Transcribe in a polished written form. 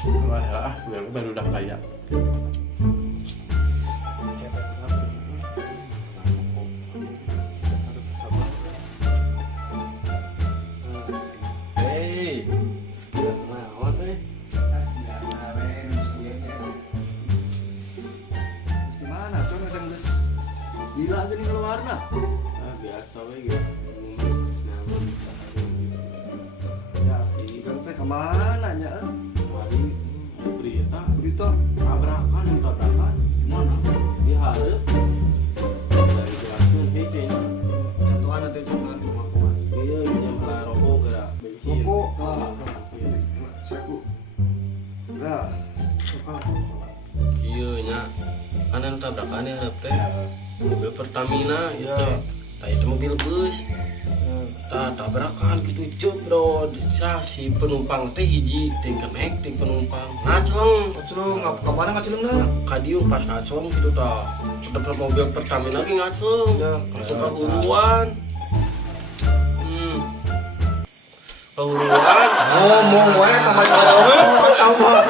Wah, biar baru udah kaya. Hei, naon teh? Gimana? Coba geus gila gini keluarna. Biasa we gitu. Ya, ikan teh kemana nya? Mari berita Berita tabrakan mana? Di hadap dari jelaskan hese-nya. contohan atau contohan kumaha? Iya, yang melarang rokok gerak bensin. Rokok, saku. Lah, Iya nya. Kan anu tabrakan ya hadap teh. Mobil Pertamina ya. gitu. Tah itu mobil bus. Tabrakan gitu jebrod. Si penumpang teh hiji teh kemek teh penumpang. Ngacleng. Ngaclung, kapan ngaclungna? Kadiung pas ngacleng gitu tah. Depan mobil Pertamina lagi ngacleng. Ya, Langsung kahuluan. Kahuluan. ngomong wae tambah tambah.